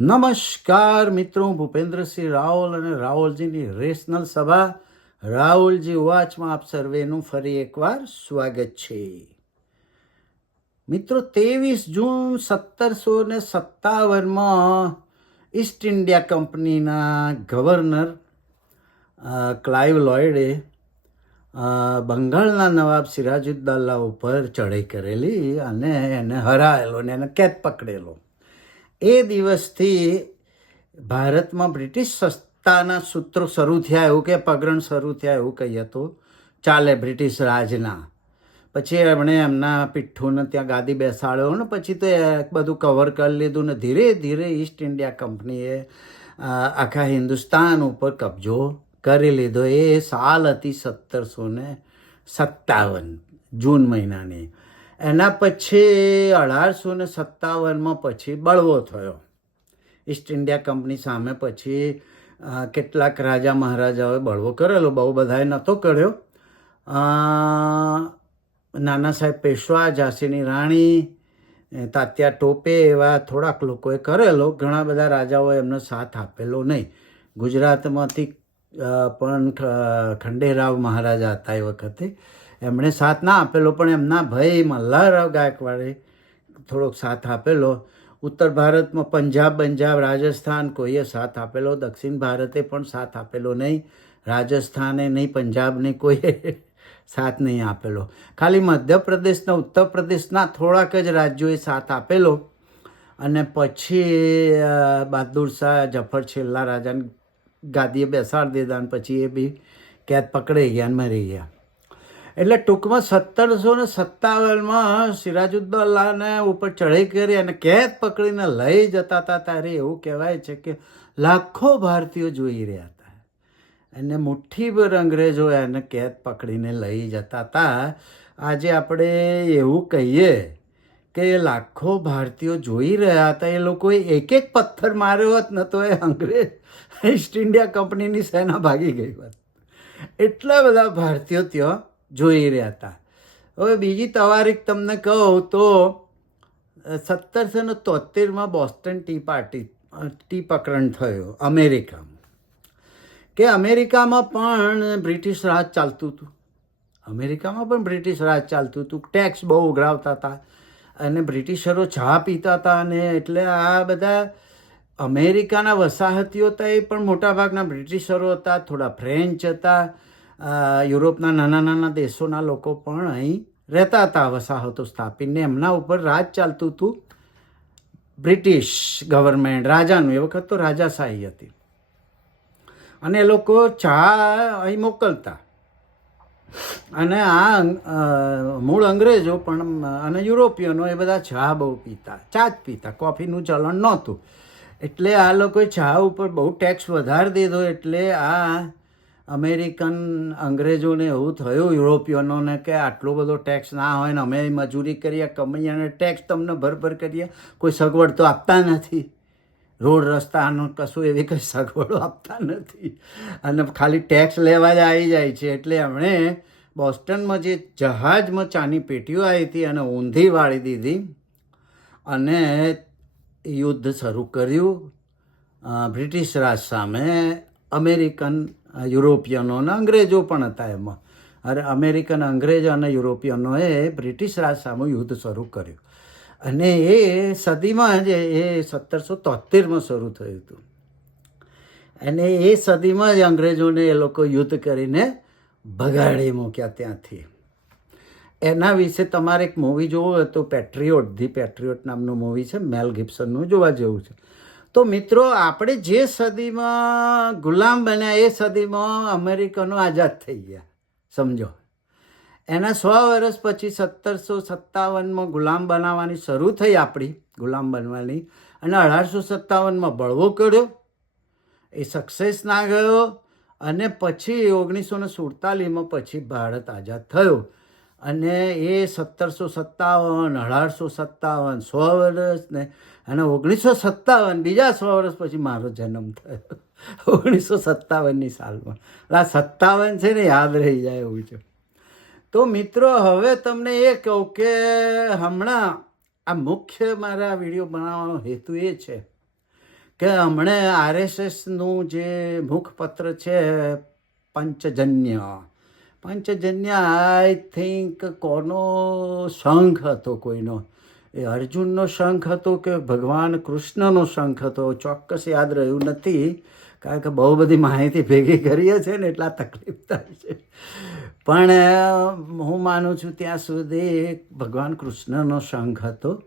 નમસ્કાર મિત્રો, ભૂપેન્દ્રસિંહ રાવલ અને રાહુલજીની રેશનલ સભા. રાહુલજી વાચમાં આપ સર્વેનું ફરી એકવાર સ્વાગત છે. મિત્રો, ત્રેવીસ જૂન સત્તરસો ને સત્તાવનમાં ઈસ્ટ ઇન્ડિયા કંપનીના ગવર્નર ક્લાઇવ લોયડે બંગાળના નવાબ સિરાજુદ્દાલ્લા ઉપર ચઢાઈ કરેલી અને એને હરાયેલો ને એને કેદ પકડેલો. એ દિવસથી ભારતમાં બ્રિટિશ સત્તાના સૂત્રો શરૂ થયા એવું કે પગરણ શરૂ થયા એવું કહીએ તો ચાલે બ્રિટિશ રાજના. પછી એમણે એમના પીઠ્ઠુને ત્યાં ગાદી બેસાડ્યો ને પછી તો બધું કવર કરી લીધું ને ધીરે ધીરે ઈસ્ટ ઇન્ડિયા કંપનીએ આખા હિન્દુસ્તાન ઉપર કબજો કરી લીધો. એ સાલ હતી સત્તરસો ને સત્તાવન જૂન મહિનાની. એના પછી અઢારસો ને સત્તાવનમાં પછી બળવો થયો. ઈસ્ટ ઇન્ડિયા કંપની સામે પછી કેટલાક રાજા મહારાજાઓએ બળવો કરેલો. બહુ બધાએ નહોતો કર્યો. નાના સાહેબ પેશવા, ઝાંસીની રાણી તાત્યા ટોપે એવા થોડાક લોકોએ કરેલો. ઘણા બધા રાજાઓએ એમનો સાથ આપેલો નહીં. ગુજરાતમાંથી પણ ખંડેરાવ મહારાજા હતા એ વખતે. એમણે સાથ ના આપેલો, પણ એમના ભાઈ મલ્હારરાવ ગાયકવાડે થોડોક સાથ આપેલો. ઉત્તર ભારતમાં પંજાબ પંજાબ, રાજસ્થાન કોઈએ સાથ આપેલો, દક્ષિણ ભારતે પણ સાથ આપેલો નહીં, રાજસ્થાને નહીં, પંજાબને કોઈએ સાથ નહીં આપેલો. ખાલી મધ્યપ્રદેશના ઉત્તર પ્રદેશના થોડાક જ રાજ્યોએ સાથ આપેલો. અને પછી બહાદુર શાહ, જફર છેલ્લા રાજાને ગાદીએ બેસાડી દીધા અને પછી એ બી કેદ પકડાઈ ગયા અને મરી ગયા. એટલે ટૂંકમાં સત્તરસો ને સત્તાવનમાં સિરાજુદ્દૌલાને ઉપર ચઢાઈ કરી અને કેદ પકડીને લઈ જતા હતા, ત્યારે એવું કહેવાય છે કે લાખો ભારતીયો જોઈ રહ્યા હતા. અને મુઠ્ઠીભર અંગ્રેજો એને કેદ પકડીને લઈ જતા હતા. આજે આપણે એવું કહીએ કે લાખો ભારતીયો જોઈ રહ્યા હતા. એ લોકોએ એક એક પથ્થર માર્યો હોત ન તો એ અંગ્રેજ ઈસ્ટ ઇન્ડિયા કંપનીની સેના ભાગી ગઈ હોત. એટલા બધા ભારતીયો ત્યાં જોઈ રહ્યા હતા. હવે બીજી તવારીખ તમને કહું તો સત્તરસો ને તોતેરમાં બોસ્ટન ટી પાર્ટી ટી પ્રકરણ થયો અમેરિકામાં. કે અમેરિકામાં પણ બ્રિટિશ રાજ ચાલતું હતું. અમેરિકામાં પણ બ્રિટિશ રાજ ચાલતું હતું. ટેક્સ બહુ ઉઘરાવતા હતા અને બ્રિટિશરો ચા પીતા હતા અને એટલે આ બધા અમેરિકાના વસાહતીઓ હતા એ પણ મોટાભાગના બ્રિટિશરો હતા, થોડા ફ્રેન્ચ હતા યુરોપના નાના નાના દેશોના લોકો પણ અહીં રહેતા હતા, વસાહતો સ્થાપીને. એમના ઉપર રાજ ચાલતું હતું. બ્રિટિશ ગવર્મેન્ટ રાજાનું, એ વખત તો રાજાશાહી હતી. અને એ લોકો ચા અહીં મોકલતા. અને આ મૂળ અંગ્રેજો પણ, અને યુરોપિયનો એ બધા ચા બહુ પીતા ચા જ પીતા. કોફીનું ચલણ નહોતું. એટલે આ લોકોએ ચા ઉપર બહુ ટેક્સ વધારી દીધો. એટલે આ અમેરિકન અંગ્રેજોને એવું થયું, યુરોપિયનોને કે આટલો બધો ટેક્સ ના હોય ને અમે મજૂરી કરીએ, કમાઈએ અને ટેક્સ તમને ભરભર કરીએ, કોઈ સગવડ તો આપતા નથી. રોડ રસ્તાનો કશું એવી કંઈ સગવડો આપતા નથી. અને ખાલી ટેક્સ લેવા જ આવી જાય છે. એટલે એમણે બોસ્ટનમાં જે જહાજમાં ચાની પેટીઓ આવી હતી અને ઊંધી વાળી દીધી અને યુદ્ધ શરૂ કર્યું. બ્રિટિશ રાજ સામે અમેરિકન યુરોપિયનો અને અંગ્રેજો પણ હતા એમાં. અરે અમેરિકન, અંગ્રેજો અને યુરોપિયનોએ બ્રિટિશ રાજ સામે યુદ્ધ શરૂ કર્યું. અને એ સદીમાં જ એ સત્તરસો તોતેરમાં શરૂ થયું હતું. અને એ સદીમાં જ અંગ્રેજોને એ લોકો યુદ્ધ કરીને ભગાડી મૂક્યા ત્યાંથી. એના વિશે તમારે એક મૂવી જોવું હોય તો પેટ્રિયોટ ધી પેટ્રિયોટ નામનું મૂવી છે. મેલ ગિપ્સનનું જોવા જેવું છે. તો મિત્રો, આપણે જે સદીમાં ગુલામ બન્યા, એ સદીમાં અમેરિકનો આઝાદ થઈ ગયા. સમજો. એના સો વર્ષ પછી સત્તરસો સત્તાવનમાં ગુલામ બનાવવાની શરૂ થઈ આપણી, ગુલામ બનવાની. અને અઢારસો સત્તાવનમાં બળવો કર્યો. એ સક્સેસ ના ગયો. અને પછી ઓગણીસો ને સુડતાલીસમાં પછી ભારત આઝાદ થયો. અને એ સત્તરસો સત્તાવન, અઢારસો સત્તાવન, સો વર્ષ ને અને ઓગણીસો સત્તાવન, બીજા સો વર્ષ પછી મારો જન્મ થયો. ઓગણીસો સત્તાવનની સાલમાં. આ સત્તાવન છે ને યાદ રહી જાય એવું છે. તો મિત્રો, હવે તમને એ કહું કે હમણાં આ મુખ્ય મારા વીડિયો બનાવવાનો હેતુ એ છે કે હમણે આરએસએસનું જે મુખપત્ર છે, પંચજન્ય. પંચજન્ય આઈ થિંક કોનો સંઘ હતો કોઈનો. એ અર્જુનનો શંખ હતો કે ભગવાન કૃષ્ણનો શંખ હતો? ચોક્કસ યાદ રહ્યું નથી. કારણ કે બહુ બધી માહિતી ભેગી કરીએ છે ને એટલા તકલીફ થાય છે. પણ હું માનું છું ત્યાં સુધી ભગવાન કૃષ્ણનો શંખ હતો.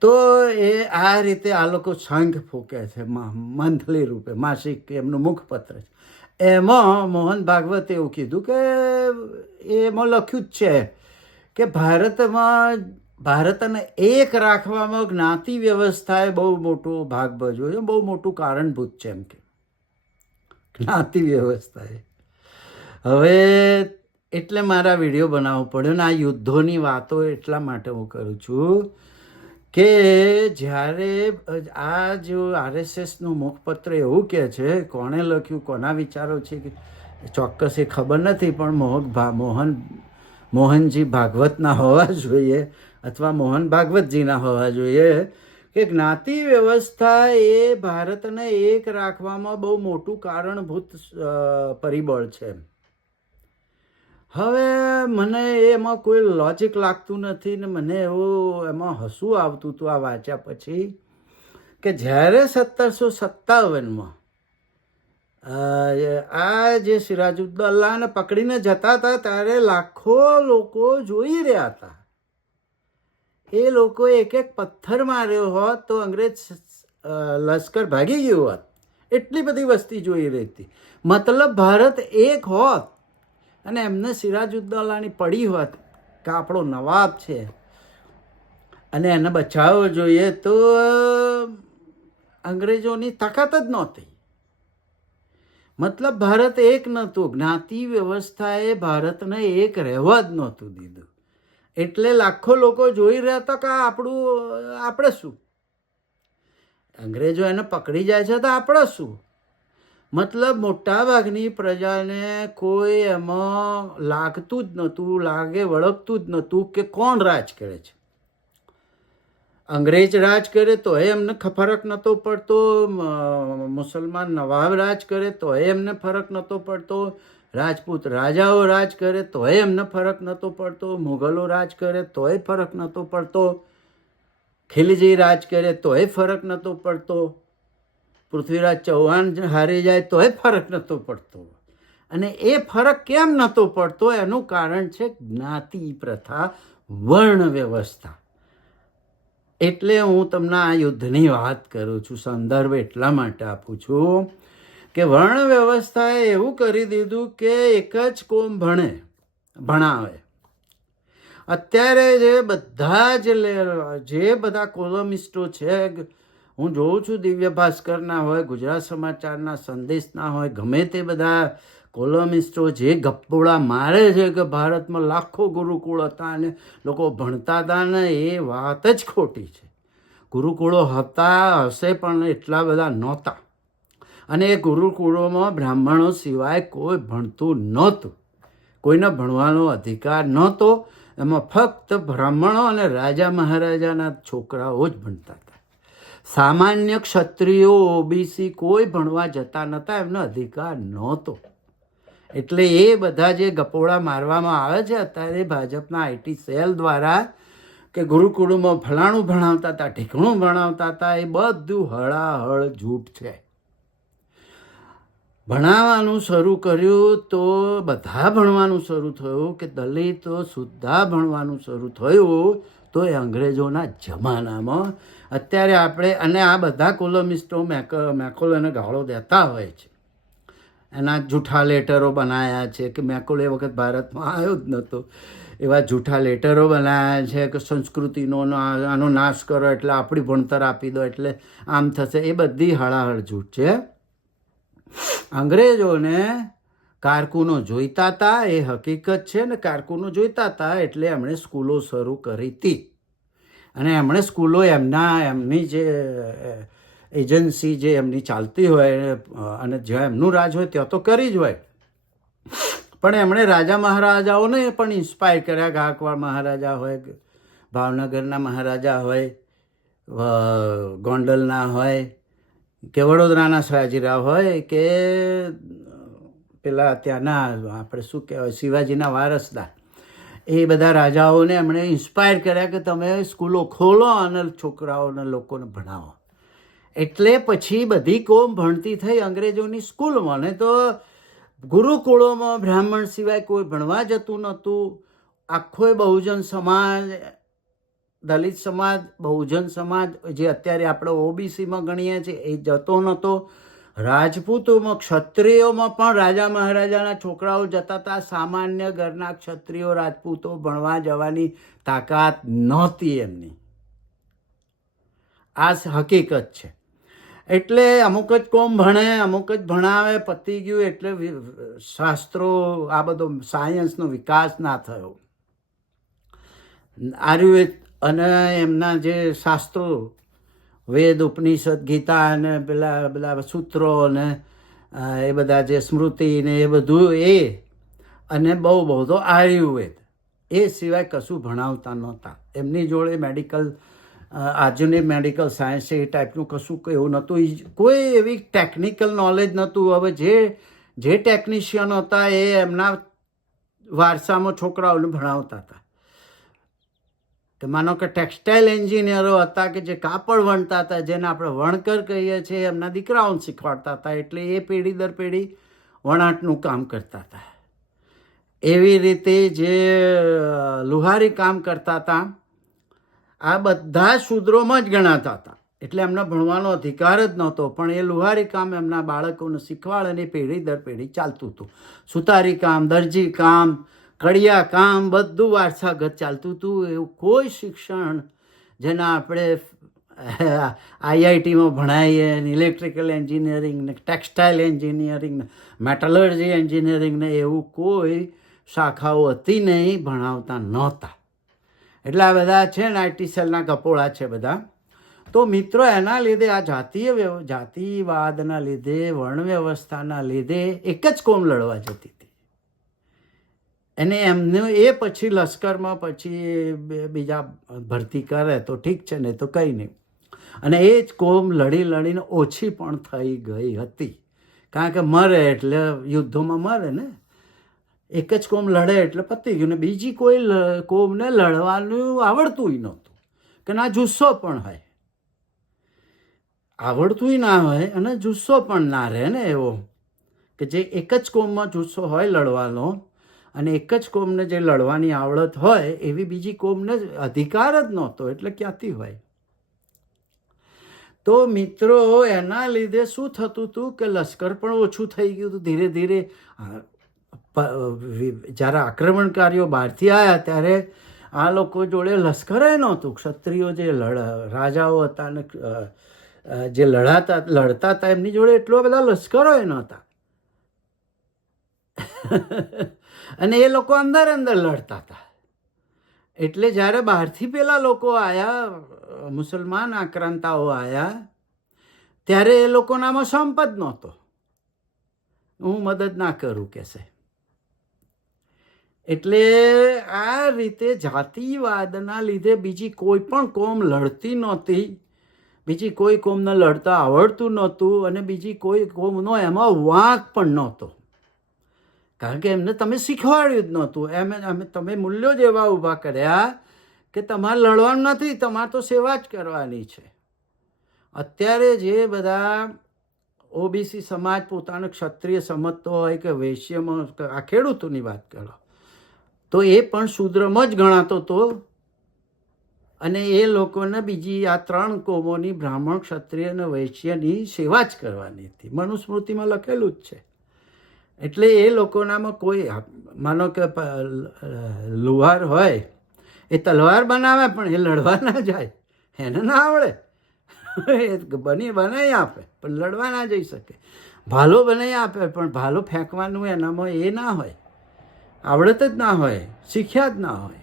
તો એ આ રીતે આ લોકો શંખ ફૂંકે છે મંથલી રૂપે, માસિક એમનું મુખપત્ર છે. એમાં મોહન ભાગવતે એવું કીધું કે, એમાં લખ્યું જ છે કે ભારતમાં ભારતને એક રાખવામાં જ્ઞાતિ વ્યવસ્થાએ બહુ મોટો ભાગ ભજવ્યો છે. બહુ મોટું કારણભૂત છે એમ કે. જ્ઞાતિ વ્યવસ્થાએ. હવે એટલે મારા વીડિયો બનાવવો પડ્યો ને આ યુદ્ધોની વાતો એટલા માટે હું કરું છું કે જ્યારે આ જો આરએસએસનું મુખપત્ર એવું કહે છે, કોણે લખ્યું, કોના વિચારો છે કે ચોક્કસ એ ખબર નથી, પણ મોહક ભા, મોહન મોહનજી ભાગવતના હોવા જોઈએ અથવા મોહન ભાગવતજીના હોવા જોઈએ કે જ્ઞાતિ વ્યવસ્થા એ ભારતને એક રાખવામાં બહુ મોટું કારણભૂત પરિબળ છે. હવે મને એમાં કોઈ લોજિક લાગતું નથી ને મને એવું એમાં હસવું આવતું હતું આ વાંચ્યા પછી કે જ્યારે સત્તરસો સત્તાવનમાં આ જે સિરાજુદ્દોલ્લાને પકડીને જતા હતા, ત્યારે લાખો લોકો જોઈ રહ્યા હતા. એ લોકો એક એક પથ્થર માર્યો હોત તો અંગ્રેજ લશ્કર ભાગી ગયું હોત. એટલી બધી વસ્તી જોઈ રહી હતી. મતલબ ભારત એક હોત અને એમને સિરાજુદ્દોલ્લાની પડી હોત, કે આપણો નવાબ છે. અને એને બચાવવો જોઈએ તો અંગ્રેજોની તાકાત જ નહોતી. મતલબ ભારત એક નહોતું. જ્ઞાતિ વ્યવસ્થાએ ભારતને એક રહેવા જ નહોતું દીધું. એટલે લાખો લોકો જોઈ રહ્યા હતા કે આપણું, આપણે શું? અંગ્રેજો એને પકડી જાય છે તો આપણે શું? મતલબ મોટાભાગની પ્રજાને કોઈ એમાં લાગતું જ નહોતું, લાગે, વળગતું જ નહોતું કે કોણ રાજ કરે છે? અંગ્રેજ રાજ કરે તો એમને ખ- ફરક નહોતો પડતો મુસલમાન નવાબ રાજ કરે તો એમને ફરક નહોતો પડતો, રાજપૂત રાજાઓ રાજ કરે તોય એમને ફરક નહોતો પડતો મુગલો રાજ કરે તોય ફરક નહોતો પડતો, ખિલજી રાજ કરે તોય ફરક નહોતો પડતો, પૃથ્વીરાજ ચૌહાણ હારી જાય તોય ફરક નહોતો પડતો. અને એ ફરક કેમ નહોતો પડતો? એનું કારણ છે જ્ઞાતિ પ્રથા વર્ણ વ્યવસ્થા. એટલે હું તમને આ યુદ્ધની વાત કરું છું, સંદર્ભ એટલા માટે આપું છું કે વર્ણ વ્યવસ્થાએ એવું કરી દીધું કે એક જ કોમ ભણે, ભણાવે. અત્યારે જે બધા જ જે બધા કોલમિસ્ટો છે, હું જોઉં છું, દિવ્ય ભાસ્કરના હોય, ગુજરાત સમાચારના સંદેશના હોય, ગમે તે બધા કોલમિસ્ટો જે ગપ્પોડા મારે છે કે ભારતમાં લાખો ગુરુકુળ હતા અને લોકો ભણતા હતા ને એ વાત જ ખોટી છે. ગુરુકુળો હતા, હશે પણ એટલા બધા નહોતા. અને એ ગુરુકુળોમાં બ્રાહ્મણો સિવાય કોઈ ભણતું નહોતું. કોઈને ભણવાનો અધિકાર નહોતો, એમાં ફક્ત બ્રાહ્મણો અને રાજા મહારાજાના છોકરાઓ જ ભણતા હતા. સામાન્ય ક્ષત્રિયો, ઓબીસી કોઈ ભણવા જતા નહોતા, એમનો અધિકાર નહોતો. એટલે એ બધા જે ગપોડા મારવામાં આવે છે, અત્યારે ભાજપના આઈટી સેલ દ્વારા કે ગુરુકુળમાં ફલાણું ભણાવતા હતા, ઢીકણું ભણાવતા હતા, એ બધું હળાહળ જૂઠ છે. ભણાવવાનું શરૂ કર્યું તો બધા ભણવાનું શરૂ થયું કે દલિતો સુદ્ધા ભણવાનું શરૂ થયું તો એ અંગ્રેજોના જમાનામાં. અત્યારે આપણે અને આ બધા કોલમિસ્ટો મેક મેકોલોને ગાળો દેતા હોય છે. એના જૂઠા લેટરો બનાવ્યા છે કે મેકુલ એ વખત ભારતમાં આવ્યો જ નહોતો. એવા જૂઠા લેટરો બનાવ્યા છે કે સંસ્કૃતિનો આનો નાશ કરો એટલે આપણી ભણતર આપી દો એટલે આમ થશે. એ બધી હળાહળ જૂઠ છે. અંગ્રેજોને કારકુનો જોઈતા હતા એ હકીકત છે ને કારકુનો જોઈતા હતા એટલે એમણે સ્કૂલો શરૂ કરી હતી અને એમણે સ્કૂલો એમના, એમની જે એજન્સી જે એમની ચાલતી હોય, અને જ્યાં એમનું રાજ હોય, ત્યાં તો કરી જ હોય. પણ એમણે રાજા મહારાજાઓને પણ ઇન્સ્પાયર કર્યા. ગાયકવાડ મહારાજા હોય, ભાવનગરના મહારાજા હોય ગોંડલના હોય, કે વડોદરાના સયાજીરાવ હોય, કે પેલા ત્યાંના, આપણે શું કહેવાય, શિવાજીના વારસદાર. એ બધા રાજાઓને એમણે ઇન્સ્પાયર કર્યા કે તમે સ્કૂલો ખોલો અને છોકરાઓને લોકોને ભણાવો. એટલે પછી બધી કોમ ભણતી થઈ અંગ્રેજોની સ્કૂલમાં. ને તો ગુરુકુળોમાં બ્રાહ્મણ સિવાય કોઈ ભણવા જતું નહોતું. આખોય બહુજન સમાજ, દલિત સમાજ, બહુજન સમાજ, જે અત્યારે આપણે ઓબીસીમાં ગણીએ છીએ, એ જતો નહોતો. રાજપૂતોમાં, ક્ષત્રિયોમાં પણ રાજા મહારાજાના છોકરાઓ જતા હતા સામાન્ય ઘરના ક્ષત્રિયો રાજપૂતો ભણવા જવાની તાકાત નહોતી એમની. આ હકીકત છે. એટલે અમુક જ કોમ ભણે, અમુક જ ભણાવે, પતી ગયું એટલે શાસ્ત્રો, આ બધો સાયન્સનો વિકાસ ના થયો. આયુર્વેદ અને એમના જે શાસ્ત્રો, વેદ, ઉપનિષદ, ગીતા અને પેલા બધા સૂત્રો અને એ બધા જે સ્મૃતિ ને એ બધું એ, અને બહુ તો આયુર્વેદ. એ સિવાય કશું ભણાવતા નહોતા. એમની જોડે મેડિકલ આધુનિક મેડિકલ સાયન્સ છે એ ટાઈપનું કશું એવું નહોતું. કોઈ એવી ટેકનિકલ નોલેજ નહોતું. હવે જે જે ટેકનિશિયન હતા એ એમના વારસામાં છોકરાઓને ભણાવતા હતા. તો માનો કે ટેક્સટાઇલ એન્જિનિયરો હતા કે જે કાપડ વણતા હતા, જેને આપણે વણકર કહીએ છીએ, એમના દીકરાઓને શીખવાડતા હતા, એટલે એ પેઢી દર પેઢી વણાટનું કામ કરતા હતા. એવી રીતે જે લુહારી કામ કરતા હતા આ બધા શૂદ્રોમાં જ ગણાતા હતા. એટલે એમને ભણવાનો અધિકાર જ નહોતો, પણ એ લુહારી કામ એમના બાળકોને શીખવાડે પેઢી દર પેઢી ચાલતું હતું. સુતારી કામ, દરજી કામ, કડિયા કામ, બધું વારસાગત ચાલતું હતું. એવું કોઈ શિક્ષણ જેના આપણે આઈઆઈટીમાં ભણાવીએ ઇલેક્ટ્રિકલ એન્જિનિયરિંગ, ને ટેક્સટાઇલ એન્જિનિયરિંગ, ને મેટલર્જી એન્જિનિયરિંગ, ને એવું કોઈ શાખાઓ હતી નહીં, ભણાવતા નહોતા. એટલે આ બધા છે ને આઈટી સેલના કપોળા છે બધા. તો મિત્રો, એના લીધે આ જાતીય જાતિવાદના લીધે વર્ણ વ્યવસ્થાના લીધે એક જ કોમ લડવા જતી હતી. એને એમને એ પછી લશ્કરમાં પછી બીજા ભરતી કરે તો ઠીક છે ને તો કંઈ નહીં. અને એ જ કોમ લડી લડીને ઓછી પણ થઈ ગઈ હતી. કારણ કે મરે એટલે યુદ્ધોમાં મરે ને. એક જ કોમ લડે એટલે પતી ગયું ને બીજી કોઈ કોમને લડવાનું આવડતું નહોતું. કે ના, જુસ્સો પણ હોય આવડતુંય ના હોય અને જુસ્સો પણ ના રહે ને એવો. કે જે એક જ કોમમાં જુસ્સો હોય લડવાનો અને એક જ કોમને જે લડવાની આવડત હોય એવી બીજી કોમને અધિકાર જ નહોતો એટલે ક્યાંથી હોય? તો મિત્રો, એના લીધે શું થતું હતું કે લશ્કર પણ ઓછું થઈ ગયું હતું ધીરે ધીરે. જ્યારે આક્રમણકારીઓ બહારથી આવ્યા ત્યારે આ લોકો જોડે લશ્કરે નહોતું. ક્ષત્રિયો જે લડ, રાજાઓ હતા અને જે લડાતા, લડતા હતા, એમની જોડે એટલો બધા લશ્કરો નહોતા. અને એ લોકો અંદર અંદર લડતા હતા. એટલે જ્યારે બહારથી પેલા લોકો આવ્યા મુસલમાન આક્રાંતાઓ આવ્યા ત્યારે એ લોકોનામાં સંપદ નહોતો. હું મદદ ના કરું કહેશે એટલે આ રીતે જાતિવાદના લીધે બીજી કોઈ પણ કોમ લડતી નહોતી. બીજી કોઈ કોમને લડતા આવડતું નહોતું અને બીજી કોઈ કોમનો એમાં વાંક પણ નહોતો. કારણ કે એમને તમે શીખવાડ્યું જ નહોતું. એમ અમે તમે મૂલ્યો જ એવા ઊભા કર્યા કે તમારે લડવાનું નથી, તમારે તો સેવા જ કરવાની છે. અત્યારે જે બધા ઓબીસી સમાજ પોતાનો ક્ષત્રિય સમજતો હોય કે વૈશ્યમાં, આ ખેડૂતોની વાત કરો. તો એ પણ શુદ્રમાં જ ગણાતો હતો અને એ લોકોને બીજી આ ત્રણ કોમોની બ્રાહ્મણ ક્ષત્રિય અને વૈશ્યની સેવા જ કરવાની હતી. મનુસ્મૃતિમાં લખેલું જ છે. એટલે એ લોકોનામાં કોઈ, માનો કે લુહાર હોય, એ તલવાર બનાવે પણ એ લડવા ના જાય. એને ના આવડે. એ બની બનાવી આપે, પણ લડવા ના જઈ શકે. ભાલો બનાવી આપે, પણ ભાલો ફેંકવાનું એનામાં એ ના હોય. આવડત જ ના હોય, શીખ્યા જ ના હોય.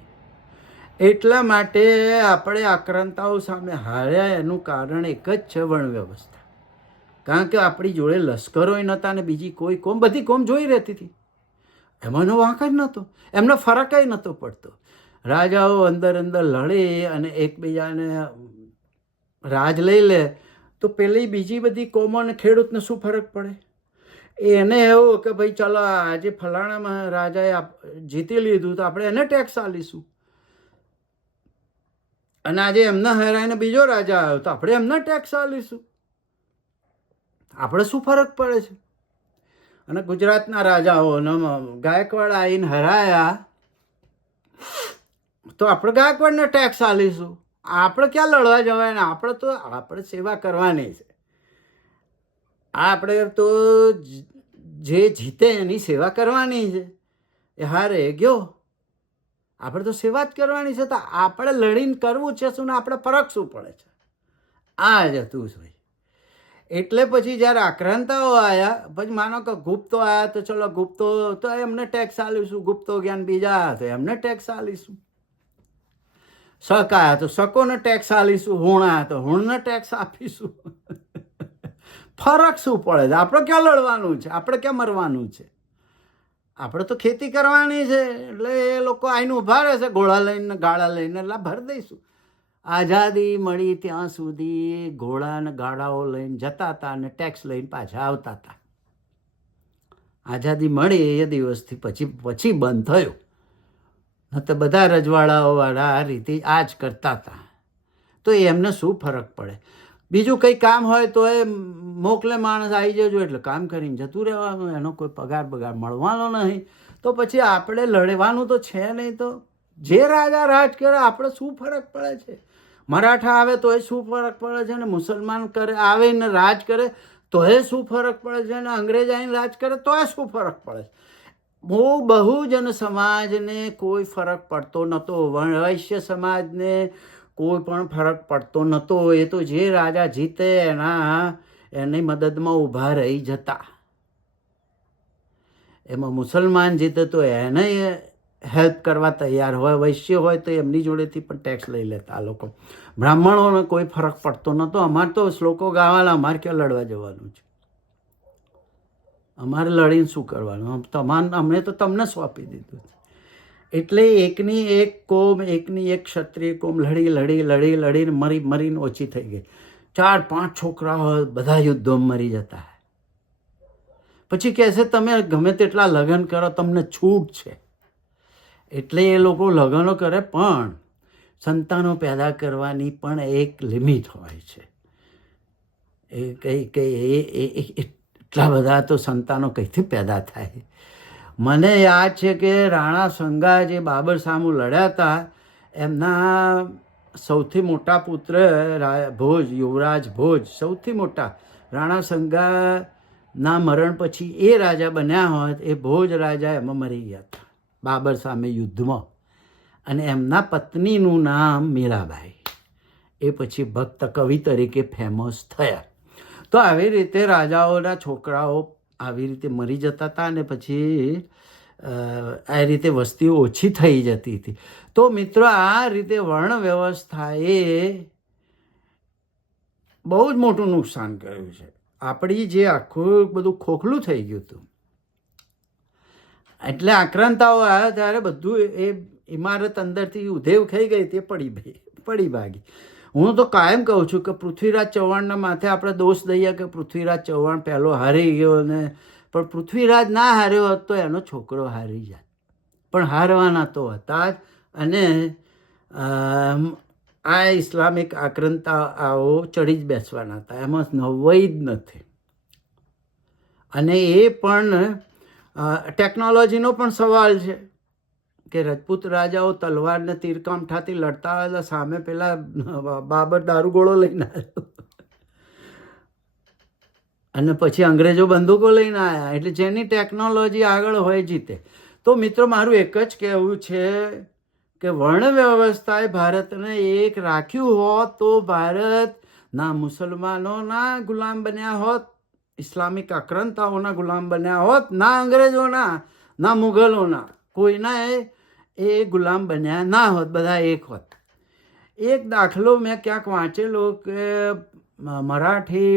એટલા માટે આપણે આક્રાંતાઓ સામે હાર્યા એનું કારણ એક જ છે વણ વ્યવસ્થા કારણ કે આપણી જોડે લશ્કરોય નહોતા ને બીજી કોઈ કોમ, બધી કોમ જોઈ રહેતી હતી. એમાંનો વાંક જ નહોતો એમનો ફરકાય નહોતો પડતો. રાજાઓ અંદર અંદર લડે અને એકબીજાને રાજ લઈ લે, તો પેલી બીજી બધી કોમો અને ખેડૂતને શું ફરક પડે? એને એવું કે ભાઈ ચાલો આજે ફલાણામાં રાજાએ જીતી લીધું તો આપણે એને ટેક્સ આલીશું અને આજે એમને હરાઈને બીજો રાજા આવ્યો તો આપણે એમને ટેક્સ આલીશું આપણે શું ફરક પડે છે? અને ગુજરાતના રાજાઓને ગાયકવાડ આવીને હરાયા તો આપણે ગાયકવાડને ટેક્સ આલીશું આપણે ક્યાં લડવા જવાય ને આપણે તો, આપણે સેવા કરવાની છે. આપણે તો જે જીતે એની સેવા કરવાની છે. એ હારે ગયો. આપણે તો સેવા જ કરવાની છે, તો આપણે લડીને કરવું છે શું ને આપણે પરખશું પડે છે. આ જ હતું ભાઈ. એટલે પછી જ્યારે આક્રાંતાઓ આવ્યા પછી માનો કે ગુપ્તો આવ્યા તો ચલો ગુપ્તો, તો એમને ટેક્સ આલીશું, ગુપ્તો જ્ઞાન બીજા તો એમને ટેક્સ આલીશું. શક આવ્યા તો શકોને ટેક્સ આલીશું, હુણ આવ્યા તો હુણને ટેક્સ આપીશું. ફરક શું પડે છે? આપણે ક્યાં લડવાનું છે? આપણે ક્યાં મરવાનું છે? આપણે તો ખેતી કરવાની છે, એટલે એ લોકો આઈને ઊભા રહેશે ઘોડા લઈને, ગાળા લઈને, એટલે ભરી દઈશું. આઝાદી મળી ત્યાં સુધી ઘોડા અને ગાડાઓ લઈને જતા હતા અને ટેક્સ લઈને પાછા આવતા હતા. આઝાદી મળી એ દિવસથી પછી પછી બંધ થયો. ન તો બધા રજવાડાઓવાળા આ રીતે આ જ કરતા હતા. તો એમને શું ફરક પડે? બીજું કંઈ કામ હોય તો એ મોકલે માણસ આવી જજો એટલે કામ કરીને જતું રહેવાનું, એનો કોઈ પગાર બગાર મળવાનો નહીં. તો પછી આપણે લડવાનું તો છે નહીં તો જે રાજા રાજ કરે, આપણે શું ફરક પડે છે? મરાઠા આવે તો એ શું ફરક પડે છે ને મુસલમાન કરે, આવે ને રાજ કરે તો એ શું ફરક પડે છે ને અંગ્રેજ આવીને રાજ કરે તો એ શું ફરક પડે છે? બહુ બહુજન સમાજને કોઈ ફરક પડતો નહોતો. વૈશ્ય સમાજને કોઈ પણ ફરક પડતો નહોતો એ તો જે રાજા જીતે એના એની મદદમાં ઊભા રહી જતા. એમાં મુસલમાન જીતે તો એને હેલ્પ કરવા તૈયાર હોય, વૈશ્ય હોય તો એમની જોડેથી પણ ટેક્સ લઈ લેતા આ લોકો. બ્રાહ્મણોને કોઈ ફરક પડતો નહોતો અમારે તો શ્લોકો ગાવાના અમારે ક્યાં લડવા જવાનું છે? અમારે લડીને શું કરવાનું? તમારે અમને તો તમને સોંપી દીધું છે. એટલે એકની એક કોમ, એકની એક ક્ષત્રિય કોમ, લડી લડી લડી, લડીને મરી, મરીને ઓછી થઈ ગઈ. ચાર, પાંચ છોકરાઓ બધા યુદ્ધોમાં મરી જતા પછી કહેશે તમે ગમે તેટલા લગ્ન કરો, તમને છૂટ છે. એટલે એ લોકો લગ્નો કરે, પણ સંતાનો પેદા કરવાની પણ એક લિમિટ હોય છે. એ કંઈ કંઈ એ, એટલા બધા તો સંતાનો કંઈથી પેદા થાય? મને યાદ છે કે રાણા સંગા જે બાબર સામું લડ્યા હતા, એમના સૌથી મોટા પુત્ર ભોજ, યુવરાજ ભોજ, સૌથી મોટા રાણા સંગાના મરણ પછી એ રાજા બન્યા હોત, એ ભોજ રાજા એમાં મરી ગયા હતા, બાબર સામે યુદ્ધમાં. અને એમના પત્નીનું નામ મીરાબાઈ. એ પછી ભક્ત કવિ તરીકે ફેમસ થયા. તો આવી રીતે રાજાઓના છોકરાઓ આવી રીતે મરી જતા હતા અને પછી આ રીતે વસ્તી ઓછી થઈ જતી હતી. તો મિત્રો, આ રીતે વર્ણ વ્યવસ્થાએ બહુ જ મોટું નુકસાન કર્યું છે. આપણી જે આખું બધું ખોખલું થઈ ગયું હતું. એટલે આક્રાંતાઓ આવ્યા ત્યારે બધું એ ઇમારત અંદરથી ઉધેવ થઈ ગઈ, તે પડી પડી ભાગી. હું તો કાયમ કહું છું કે પૃથ્વીરાજ ચૌહાણના માથે આપણે દોષ દઈએ કે પૃથ્વીરાજ ચૌહાણ પહેલો હારી ગયો ને પણ પૃથ્વીરાજ ના હાર્યો હોત તો એનો છોકરો હારી જાય પણ હારવાના તો હતા જ અને આ ઇસ્લામિક આક્રંતાઓ ચડી જ બેસવાના હતા. એમાં નવાઈ જ નથી. અને એ પણ ટેકનોલોજીનો પણ સવાલ છે. કે રજપૂત રાજાઓ તલવારને તીરકામઠાથી લડતા હોય તો સામે પેલા બાબર દારૂગોળો લઈને આવ્યો. અને પછી અંગ્રેજો બંદૂકો લઈને આવ્યા એટલે જેની ટેકનોલોજી આગળ હોય જીતે. તો મિત્રો, મારું એક જ કહેવું છે કે વર્ણ વ્યવસ્થાએ ભારતને એક રાખ્યું હોત તો ભારત ના મુસલમાનોના ગુલામ બન્યા હોત, ઇસ્લામિક આક્રંતાઓના ગુલામ બન્યા હોત, ના અંગ્રેજોના, ના મુઘલોના. કોઈના એ ગુલામ બન્યા ના હોત, બધા એક હોત. એક દાખલો મેં ક્યાંક વાંચેલો કે મરાઠી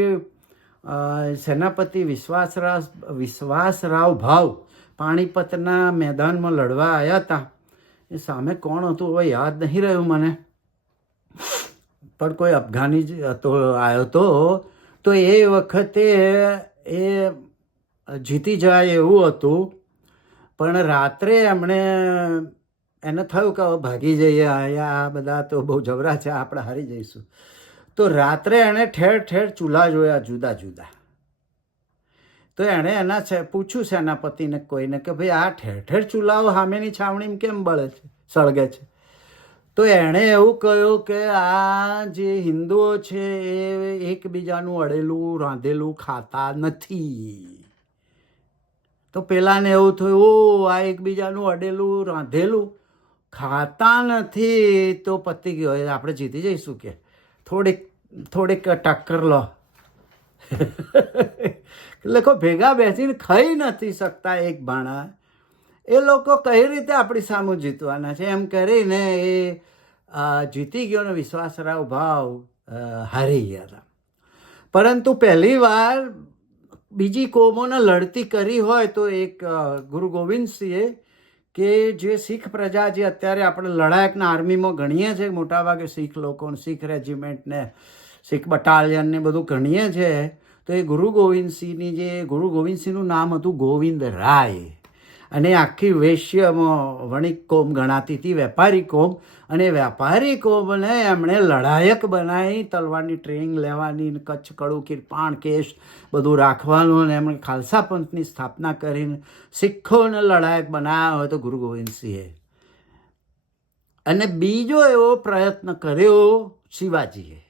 સેનાપતિ વિશ્વાસરાવ વિશ્વાસરાવ ભાવ પાણીપતના મેદાનમાં લડવા આવ્યા હતા એ સામે કોણ હતું હવે યાદ નહીં રહ્યું મને. પણ કોઈ અફઘાની જ હતો આવ્યો તો તો એ વખતે એ જીતી જાય એવું હતું. પણ રાત્રે એમણે એને થયું કે ભાગી જઈએ, અહીંયા આ બધા તો બહુ જબરા છે, આપણે હારી જઈશું. તો રાત્રે એણે ઠેર ઠેર ચૂલા જોયા જુદા જુદા. તો એણે એના છે, પૂછ્યું સેનાપતિને કોઈને કે ભાઈ આ ઠેર ઠેર ચૂલાઓ સામેની છાવણીમાં કેમ બળે છે, સળગે છે? તો એણે એવું કહ્યું કે આ જે હિન્દુઓ છે, એ એકબીજાનું અડેલું, રાંધેલું ખાતા નથી. તો પેલાને એવું થયું, ઓ, આ એકબીજાનું અડેલું, રાંધેલું ખાતા નથી તો પતી ગયો. આપણે જીતી જઈશું કે. થોડીક થોડીક ટક્કર લો. લખો, ભેગા બેસીને ખાઈ નથી શકતા એક ભાણા એ લોકો કઈ રીતે આપણી સામું જીતવાના છે? એમ કરીને એ જીતી ગયોનો વિશ્વાસરાવ ભાવ હારી ગયા હતા. પરંતુ પહેલી વાર બીજી કોમોને લડતી કરી હોય તો એક ગુરુ ગોવિંદસિંહે કે જે શીખ પ્રજા જે અત્યારે આપણે લડાયકના આર્મીમાં ગણીએ છીએ મોટાભાગે શીખ લોકોને, શીખ રેજિમેન્ટને, શીખ બટાલિયનને બધું ગણીએ છીએ તો એ ગુરુ ગોવિંદસિંહની જે, ગુરુ ગોવિંદસિંહનું નામ હતું ગોવિંદ રાય. અને આખી વૈશ્યમાં વણિક કોમ ગણાતી હતી, વેપારી કોમ. અને વેપારી કોમને એમણે લડાયક બનાવી, તલવારની ટ્રેનિંગ લેવાની કચ્છ કડું કિરપાણ કેશ બધું રાખવાનું, અને એમણે ખાલસા પંથની સ્થાપના કરીને શીખોને લડાયક બનાવ્યા હોય તો ગુરુ ગોવિંદસિંહે અને બીજો એવો પ્રયત્ન કર્યો શિવાજીએ.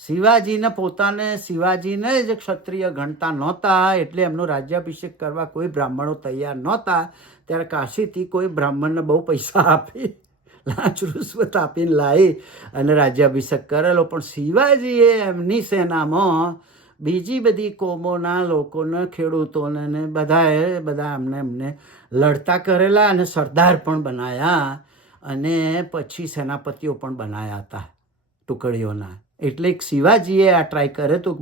શિવાજીને પોતાને, શિવાજીને જ ક્ષત્રિય ગણતા નહોતા, એટલે એમનો રાજ્યાભિષેક કરવા કોઈ બ્રાહ્મણો તૈયાર નહોતા, ત્યારે કાશીથી કોઈ બ્રાહ્મણને બહુ પૈસા આપી, લાંચ રૂશ્વત આપીને લાવી અને રાજ્યાભિષેક કરેલો. પણ શિવાજીએ એમની સેનામાં બીજી બધી કોમોના લોકોને, ખેડૂતોને ને બધાએ, બધા એમને એમને લડતા કરેલા અને સરદાર પણ બનાયા અને પછી સેનાપતિઓ પણ બનાયા હતા ટુકડીઓના. એટલે શિવાજીએ આ ટ્રાય કરે તો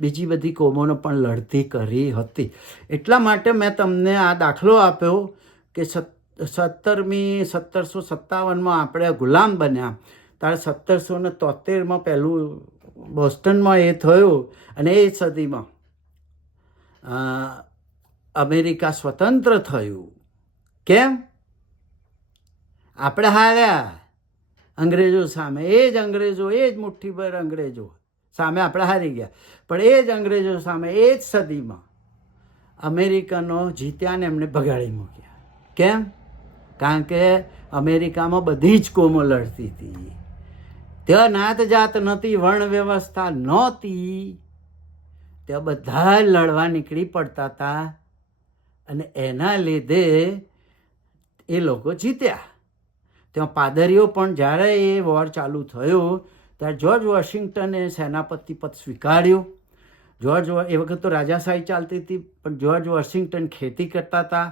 બીજી બધી કોમોનો પણ લડતી કરી હતી. એટલા માટે મેં તમને આ દાખલો આપ્યો કે સત્તરમી, સત્તરસો સત્તાવનમાં આપણે ગુલામ બન્યા. ત્યારે સત્તરસો ને તોતેરમાં પહેલું બોસ્ટનમાં એ થયું અને એ સદીમાં અમેરિકા સ્વતંત્ર થયું. કેમ? આપણે હાર્યા. અંગ્રેજો સામે. એ જ અંગ્રેજો, એ જ મુઠ્ઠીભર અંગ્રેજો. સામે આપણે હારી ગયા. પણ એ જ અંગ્રેજો સામે, એ જ સદીમાં અમેરિકનો જીત્યા ને એમને ભગાડી મૂક્યા. કેમ? કારણ કે અમેરિકામાં બધી જ કોમો લડતી હતી. ત્યાં નાત જાત નહોતી વર્ણ વ્યવસ્થા નહોતી. ત્યાં બધા લડવા નીકળી પડતા હતા. અને એના લીધે એ લોકો જીત્યા. ત્યાં પાદરીઓ પણ જ્યારે એ વોર ચાલુ થયો, ત્યારે જ્યોર્જ વોશિંગ્ટને સેનાપતિ પદ સ્વીકાર્યું. જ્યોર્જ એ વખત તો રાજાશાહી ચાલતી હતી, પણ જ્યોર્જ વોશિંગ્ટન ખેતી કરતા હતા.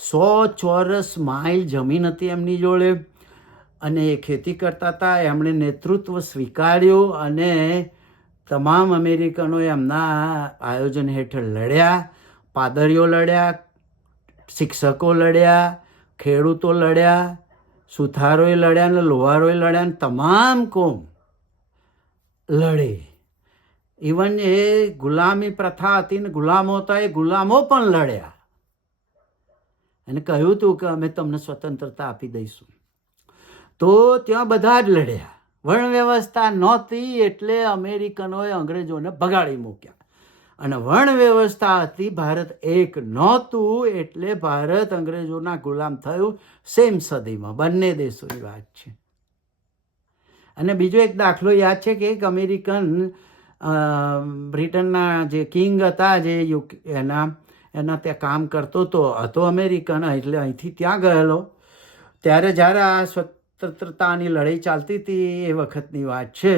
સો ચોરસ માઇલ જમીન હતી એમની જોડે અને એ ખેતી કરતા હતા. એમણે નેતૃત્વ સ્વીકાર્યું અને તમામ અમેરિકનો એમના આયોજન હેઠળ લડ્યા. પાદરીઓ લડ્યા, શિક્ષકો લડ્યા, ખેડૂતો લડ્યા સુથારોએ લડ્યા ને લોહારોએ લડ્યા ને તમામ કોમ લડે. ઇવન એ ગુલામી પ્રથા હતી ને ગુલામો હતા, એ ગુલામો પણ લડ્યા. અને કહ્યું હતું કે અમે તમને સ્વતંત્રતા આપી દઈશું. તો ત્યાં બધા જ લડ્યા. વર્ણ વ્યવસ્થા નહોતી એટલે અમેરિકનોએ અંગ્રેજોને ભગાડી મૂક્યા. અને વર્ણ વ્યવસ્થા હતી ભારત એક નહોતું એટલે ભારત અંગ્રેજોના ગુલામ થયું. સેમ સદીમાં, બંને દેશોની વાત છે. અને બીજો એક દાખલો યાદ છે કે એક અમેરિકન બ્રિટનના જે કિંગ હતા જે યુક એના એના ત્યાં કામ કરતો હતો હતો અમેરિકન, એટલે અહીંથી ત્યાં ગયેલો. ત્યારે જ્યારે આ સ્વતંત્રતાની લડાઈ ચાલતી હતી એ વખતની વાત છે,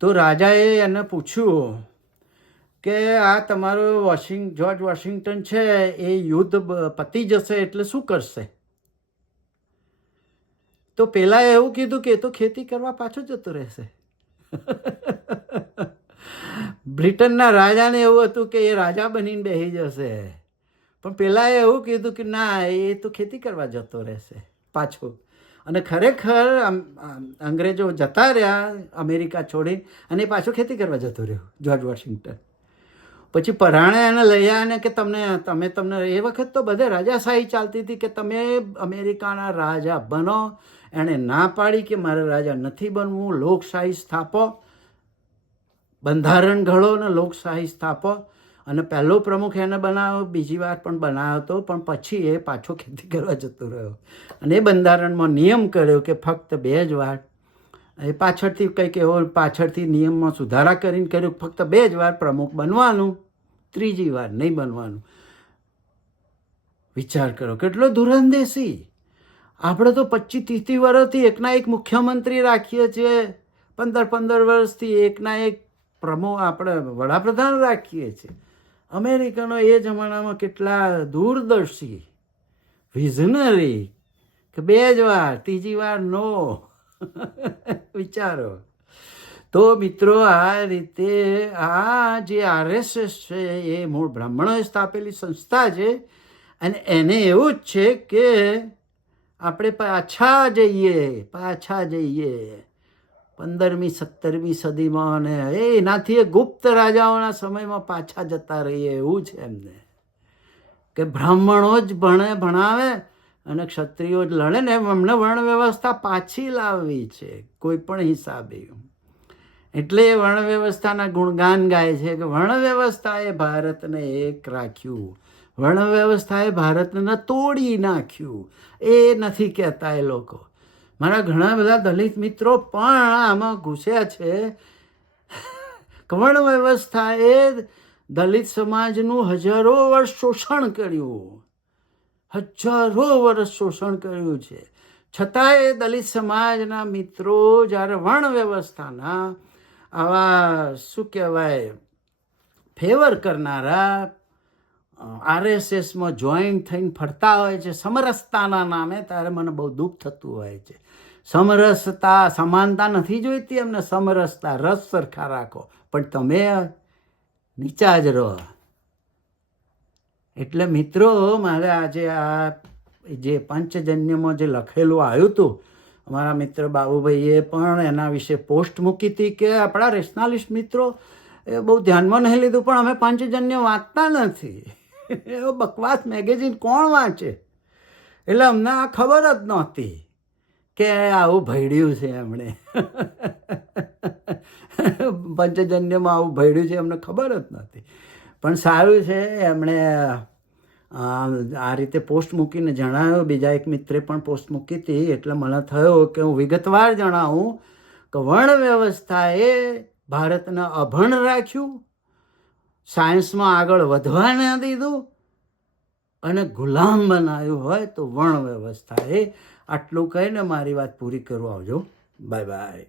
તો રાજાએ એને પૂછ્યું કે આ તમારું વોશિંગ, જ્યોર્જ વોશિંગ્ટન છે, એ યુદ્ધ પતી જશે એટલે શું કરશે? તો પેલા એવું કીધું કે એ તો ખેતી કરવા પાછો જતો રહેશે. બ્રિટનના રાજાને એવું હતું કે એ રાજા બનીને બેસી જશે. પણ પહેલાં એવું કીધું કે ના, એ તો ખેતી કરવા જતો રહેશે પાછો. અને ખરેખર અંગ્રેજો જતા રહ્યા અમેરિકા છોડી અને પાછો ખેતી કરવા જતો રહ્યો જ્યોર્જ વોશિંગ્ટન. પછી પરાણે એને લઈ આવ્યા કે તમને, તમે તમને, એ વખત તો બધે રાજાશાહી ચાલતી હતી કે તમે અમેરિકાના રાજા બનો, એણે ના પાડી કે મારે રાજા નથી બનવું, લોકશાહી સ્થાપો, બંધારણ ઘડો ને લોકશાહી સ્થાપો. અને પહેલો પ્રમુખ એને બનાવ્યો, બીજી વાર પણ બનાવ્યો હતો પણ પછી એ પાછો ખેતી કરવા જતો રહ્યો. અને એ બંધારણમાં નિયમ કર્યો કે ફક્ત બે જ વાર એ પાછળથી કંઈક એવો પાછળથી નિયમમાં સુધારા કરીને કર્યું. ફક્ત બે જ વાર પ્રમુખ બનવાનું, ત્રીજી વાર નહીં બનવાનું. વિચાર કરો, કેટલો દુરંદેશી આપણે તો પચીસ ત્રીસ ત્રીસ વર્ષથી એકના એક મુખ્યમંત્રી રાખીએ છીએ. પંદર પંદર વર્ષથી એકના એક પ્રમુખ આપણે વડાપ્રધાન રાખીએ છીએ. અમેરિકનો એ જમાનામાં કેટલા દૂરદર્શી, વિઝનરી, કે બે જ વાર, ત્રીજી વાર નો. વિચારો. તો મિત્રો, આ રીતે, આ જે આરએસએસ છે, એ મૂળ બ્રાહ્મણોએ સ્થાપેલી સંસ્થા છે. અને એને એવું જ છે કે, આપણે પાછા જઈએ પાછા જઈએ. પંદરમી, સત્તરમી સદીમાં અને એનાથી એ ગુપ્ત રાજાઓના સમયમાં પાછા જતા રહીએ એવું છે એમને. કે બ્રાહ્મણો જ ભણે, ભણાવે અને ક્ષત્રિયો લડે ને એમને વર્ણ વ્યવસ્થા પાછી લાવવી છે, કોઈ પણ હિસાબે. એટલે એ વર્ણ વ્યવસ્થાના ગુણગાન ગાય છે કે વર્ણ વ્યવસ્થાએ ભારતને એક રાખ્યું. વર્ણ વ્યવસ્થાએ ભારતને તોડી નાખ્યું. એ નથી કહેતા એ લોકો. મારા ઘણા બધા દલિત મિત્રો પણ આમાં ઘૂસ્યા છે. વર્ણ વ્યવસ્થાએ દલિત સમાજનું હજારો વર્ષ શોષણ કર્યું. હજારો વર્ષ શોષણ કર્યું છે. છતાંય દલિત સમાજના મિત્રો જ્યારે વર્ણ વ્યવસ્થાના આવા શું કહેવાય ફેવર કરનારા આરએસએસમાં જોઈન થઈને ફરતા હોય છે, સમરસતાના નામે ત્યારે મને બહુ દુઃખ થતું હોય છે. સમરસતા, સમાનતા નથી જોઈતી એમને, સમરસતા રસ સરખા રાખો. પણ તમે નીચા જ રહો. એટલે મિત્રો, મારે આજે આ જે પંચજન્યમાં જે લખેલું આવ્યું હતું, અમારા મિત્ર બાબુભાઈએ પણ એના વિશે પોસ્ટ મૂકી હતી કે આપણા રેશનાલિસ્ટ મિત્રો એ બહુ ધ્યાનમાં નહીં લીધું, પણ અમે પંચજન્ય વાંચતા નથી. એવો બકવાસ મેગેઝિન કોણ વાંચે? એટલે અમને આ ખબર જ નહોતી કે આવું ભયડ્યું છે એમણે. પંચજન્યમાં આવું ભયડ્યું છે એમને ખબર જ નહોતી. પણ સારું છે, એમણે આ રીતે પોસ્ટ મૂકીને જણાવ્યો બીજા એક મિત્રે પણ પોસ્ટ મૂકી હતી. એટલે મને થયો કે હું વિગતવાર જણાવું કે વર્ણ વ્યવસ્થાએ ભારતને અભણ રાખ્યું, સાયન્સમાં આગળ વધવા ન દીધું અને ગુલામ બનાવ્યું હોય તો વર્ણ વ્યવસ્થાએ. આટલું કહીને મારી વાત પૂરી કરવા આવજો. Bye bye.